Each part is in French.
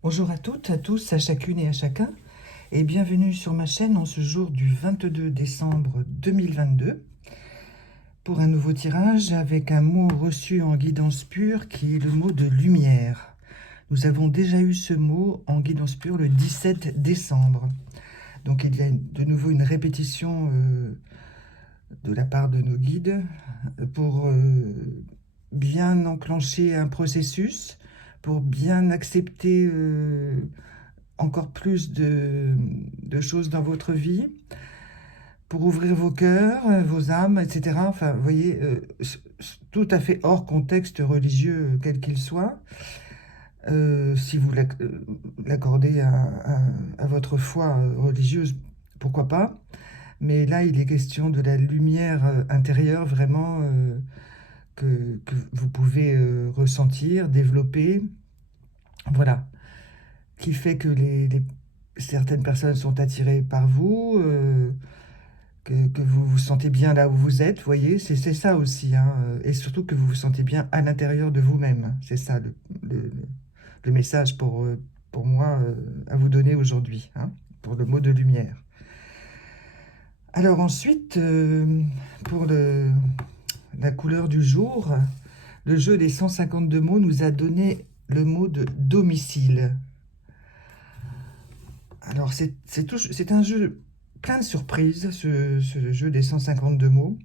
Bonjour à toutes, à tous, à chacune et à chacun, et bienvenue sur ma chaîne en ce jour du 22 décembre 2022 pour un nouveau tirage avec un mot reçu en guidance pure qui est le mot de lumière. Nous avons déjà eu ce mot en guidance pure le 17 décembre. Donc il y a de nouveau une répétition de la part de nos guides pour bien enclencher un processus, pour bien accepter encore plus de choses dans votre vie, pour ouvrir vos cœurs, vos âmes, etc. Enfin, vous voyez, tout à fait hors contexte religieux, quel qu'il soit. Si vous l'accordez à votre foi religieuse, pourquoi pas. Mais là, il est question de la lumière intérieure, vraiment, que vous pouvez ressentir, développer. Voilà. Qui fait que certaines personnes sont attirées par vous, que vous vous sentez bien là où vous êtes, vous voyez, c'est ça aussi, hein, et surtout que vous vous sentez bien à l'intérieur de vous-même. C'est ça le message pour moi à vous donner aujourd'hui, hein, pour le mot de lumière. Alors ensuite, pour la couleur du jour, le jeu des 152 mots nous a donné le mot de domicile. Alors, c'est un jeu plein de surprises, ce jeu des 152 mots.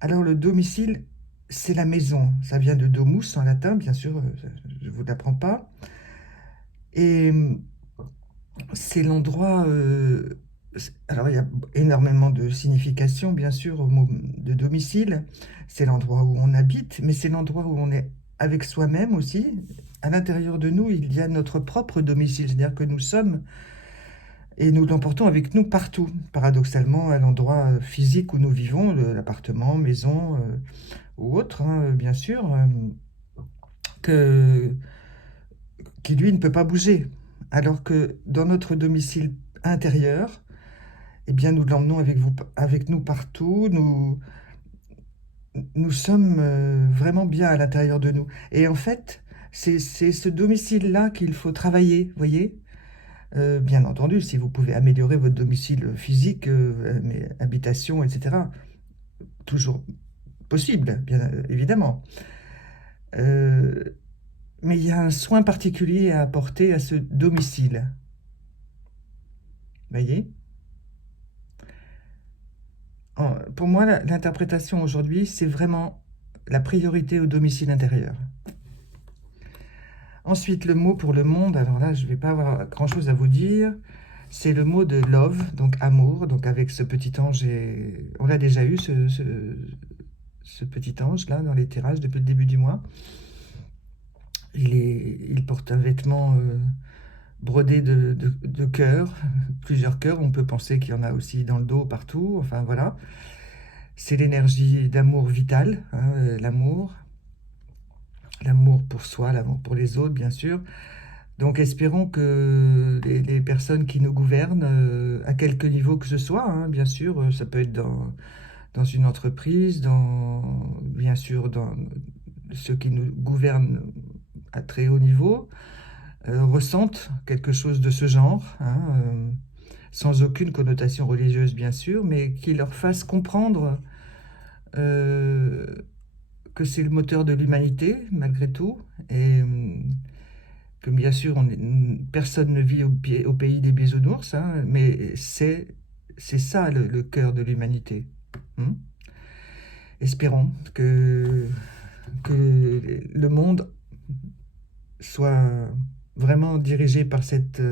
Alors, le domicile, c'est la maison. Ça vient de domus en latin, bien sûr, je ne vous l'apprends pas. Et c'est l'endroit... alors, il y a énormément de significations, bien sûr, au mot de domicile. C'est l'endroit où on habite, mais c'est l'endroit où on est avec soi-même aussi. À l'intérieur de nous, il y a notre propre domicile, c'est-à-dire que nous sommes... Et nous l'emportons avec nous partout, paradoxalement, à l'endroit physique où nous vivons, l'appartement, maison ou autre, hein, bien sûr, que, qui lui ne peut pas bouger. Alors que dans notre domicile intérieur, eh bien, nous l'emmenons avec nous partout, nous sommes vraiment bien à l'intérieur de nous. Et en fait, c'est ce domicile-là qu'il faut travailler, vous voyez. Bien entendu, si vous pouvez améliorer votre domicile physique, mais habitation, etc., toujours possible, bien évidemment. Mais il y a un soin particulier à apporter à ce domicile. Voyez? Pour moi, l'interprétation aujourd'hui, c'est vraiment la priorité au domicile intérieur. Ensuite, le mot pour le monde, alors là, je ne vais pas avoir grand-chose à vous dire. C'est le mot de love, donc amour, donc avec ce petit ange, on l'a déjà eu, ce petit ange là dans les tirages depuis le début du mois. Il porte un vêtement brodé de cœurs, plusieurs cœurs, on peut penser qu'il y en a aussi dans le dos, partout, enfin voilà. C'est l'énergie d'amour vital, hein, l'amour pour soi, l'amour pour les autres, bien sûr. Donc espérons que les personnes qui nous gouvernent, à quelque niveau que ce soit, hein, bien sûr, ça peut être dans une entreprise, bien sûr dans ceux qui nous gouvernent à très haut niveau, ressentent quelque chose de ce genre, hein, sans aucune connotation religieuse bien sûr, mais qui leur fasse comprendre que c'est le moteur de l'humanité malgré tout, et que bien sûr personne ne vit au pays des bisounours, hein, mais c'est ça le cœur de l'humanité. Espérons que le monde soit vraiment dirigé par cette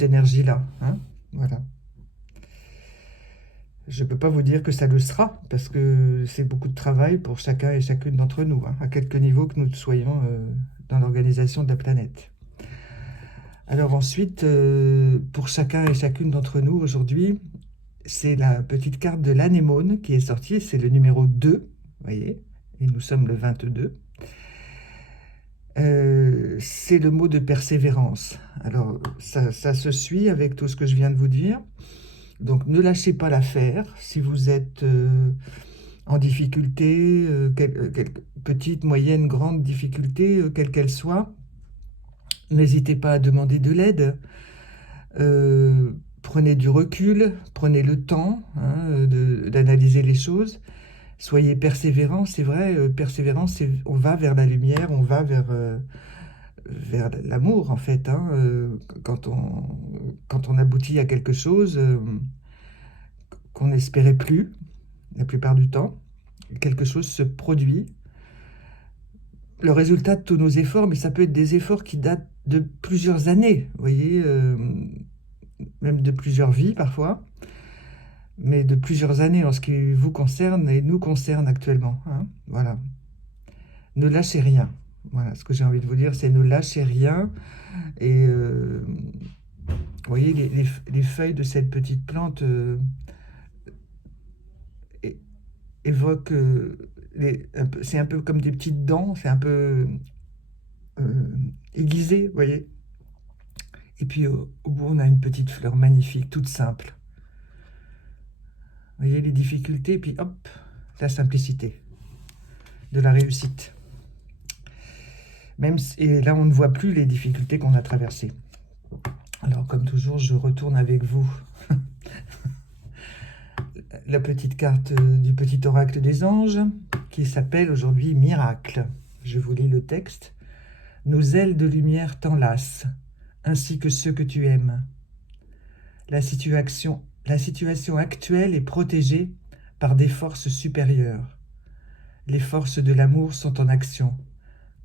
énergie-là, hein, voilà. Je ne peux pas vous dire que ça le sera, parce que c'est beaucoup de travail pour chacun et chacune d'entre nous, hein, à quelque niveau que nous soyons dans l'organisation de la planète. Alors ensuite, pour chacun et chacune d'entre nous aujourd'hui, c'est la petite carte de l'anémone qui est sortie, c'est le numéro 2, vous voyez, et nous sommes le 22. C'est le mot de persévérance. Alors, ça se suit avec tout ce que je viens de vous dire. Donc, ne lâchez pas l'affaire. Si vous êtes en difficulté, petite, moyenne, grande difficulté, quelle qu'elle soit, N'hésitez pas à demander de l'aide. Prenez du recul, prenez le temps hein, d'analyser les choses. Soyez persévérants, c'est vrai, persévérance, on va vers la lumière, on va vers l'amour en fait. Hein, quand on aboutit à quelque chose qu'on n'espérait plus, la plupart du temps, quelque chose se produit. Le résultat de tous nos efforts, mais ça peut être des efforts qui datent de plusieurs années, vous voyez, même de plusieurs vies parfois, mais de plusieurs années en ce qui vous concerne et nous concerne actuellement. Hein, voilà. Ne lâchez rien. Voilà, ce que j'ai envie de vous dire, c'est ne lâchez rien. Et vous voyez, les feuilles de cette petite plante évoquent, c'est un peu comme des petites dents, c'est un peu aiguisé, vous voyez. Et puis au bout, on a une petite fleur magnifique, toute simple. Vous voyez les difficultés, et puis hop, la simplicité de la réussite. Et là, on ne voit plus les difficultés qu'on a traversées. Alors, comme toujours, je retourne avec vous la petite carte du petit oracle des anges, qui s'appelle aujourd'hui Miracle. Je vous lis le texte. Nos ailes de lumière t'enlacent, ainsi que ceux que tu aimes. La situation actuelle est protégée par des forces supérieures. Les forces de l'amour sont en action.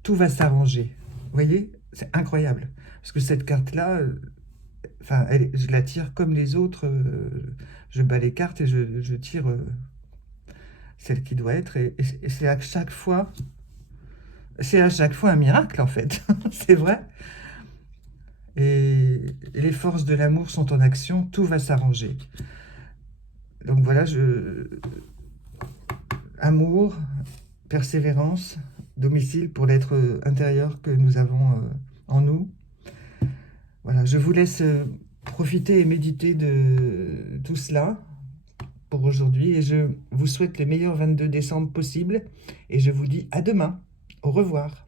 Tout va s'arranger. Vous voyez, c'est incroyable. Parce que cette carte-là, je la tire comme les autres. Je bats les cartes et je tire celle qui doit être. Et c'est à chaque fois un miracle, en fait. C'est vrai. Et les forces de l'amour sont en action. Tout va s'arranger. Donc voilà, amour, persévérance, domicile pour l'être intérieur que nous avons en nous. Voilà, je vous laisse profiter et méditer de tout cela pour aujourd'hui et je vous souhaite le meilleur 22 décembre possible et je vous dis à demain. Au revoir.